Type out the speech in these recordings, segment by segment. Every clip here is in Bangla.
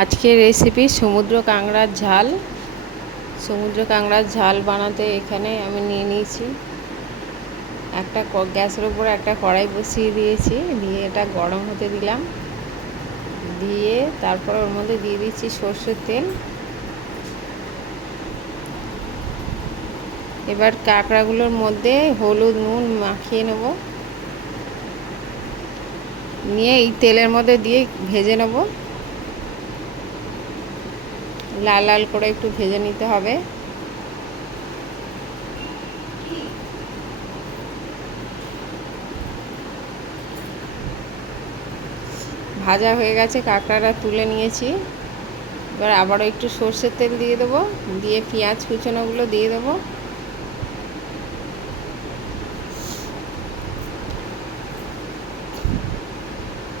আজকের রেসিপি সমুদ্র কাঁকড়ার ঝাল। সমুদ্র কাঁকড়ার ঝাল বানাতে এখানে আমি নিয়ে নিয়েছি একটা গ্যাসের উপরে একটা কড়াই বসিয়ে দিয়েছি, দিয়ে এটা গরম হতে দিলাম। দিয়ে তারপর ওর মধ্যে দিয়ে দিচ্ছি সর্ষের তেল। এবার কাঁকড়াগুলোর মধ্যে হলুদ নুন মাখিয়ে নেব, নিয়ে এই তেলের মধ্যে দিয়ে ভেজে নেব। লাল লাল করে একটু ভেজে নিতে হবে। ভাজা হয়ে গেছে, কাঁকড়াটা তুলে নিয়েছি। এবার আবারও একটু সর্ষের তেল দিয়ে দেবো, দিয়ে পেঁয়াজ কুচানোগুলো দিয়ে দেবো।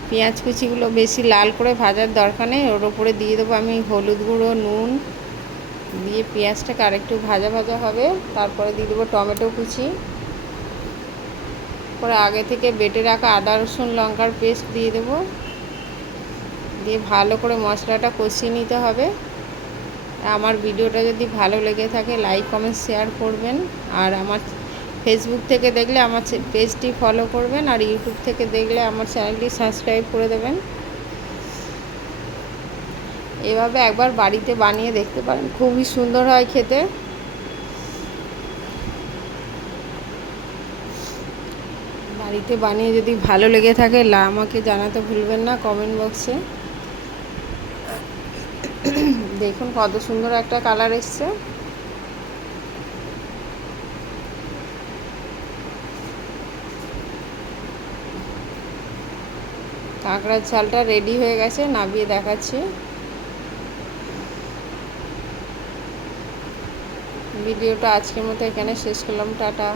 পেঁয়াজ কুচিগুলো বেশি লাল করে ভাজার দরকার নেই, ওর ওপরে দিয়ে দেবো আমি হলুদ গুঁড়ো, নুন দিয়ে পেঁয়াজটাকে আরেকটু ভাজা ভাজা হবে। তারপরে দিয়ে দেবো টমেটো কুচি, পরে আগে থেকে বেটে রাখা আদা রসুন লঙ্কার পেস্ট দিয়ে দেবো। দিয়ে ভালো করে মশলাটা কষিয়ে নিতে হবে। আমার ভিডিওটা যদি ভালো লেগে থাকে লাইক কমেন্ট শেয়ার করবেন। আর আমার ফেসবুক থেকে দেখলে আমার পেজটি ফলো করবেন, আর ইউটিউব থেকে দেখলে আমার চ্যানেলটি সাবস্ক্রাইব করে দেবেন। এভাবে একবার বাড়িতে বানিয়ে দেখতে পারেন, খুবই সুন্দর হয় খেতে। বাড়িতে বানিয়ে যদি ভালো লেগে থাকে আমাকে জানাতে ভুলবেন না কমেন্ট বক্সে। দেখুন কত সুন্দর একটা কালার এসছে। কাঁকড়ার ঝালটা রেডি হয়ে গেছে, নামিয়ে দেখাচ্ছি। ভিডিওটা আজকের মতো এখানে শেষ করলাম, টাটা।